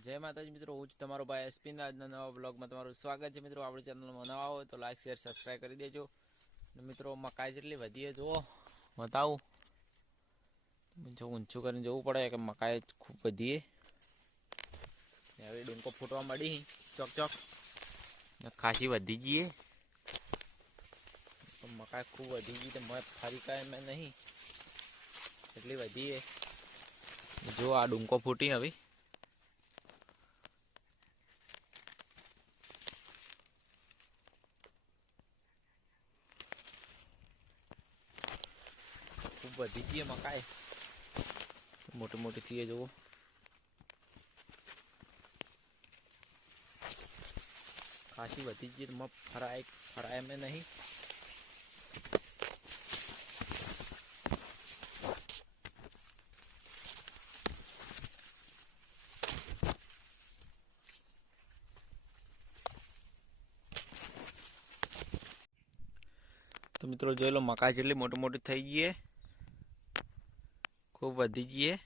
જય માતાજી મિત્રો, હું જ તમારો ભાઈ એસપી ના આજના નવા બ્લોગમાં તમારું સ્વાગત છે મિત્રો। આપણી ચેનલમાં નવા હોય તો લાઈક શેર સબસ્ક્રાઈબ કરી દેજો। મિત્રો મકાઈ જેટલી વધી જુઓ બતાવું, જો ઊંચું કરીને જોવું પડે કે મકાઈ ખૂબ વધી હવે ડુંકો ફૂટવા મળી ચોક ચોક ખાસી વધી ગઈ તો મકાઈ ખૂબ વધી ગઈ તો મેં ફરી કાંઈ મેં નહીં એટલી વધી જો આ ડુંકો ફૂટી હવે खूब वधी गई मकाई मोटी मोटी थी जो खासी वधी गई तो फ्राई फ्राई में नहीं तो मित्रों जो लो मकाई जेटली मोटी मोटी थी गई है खूब वधी गई है।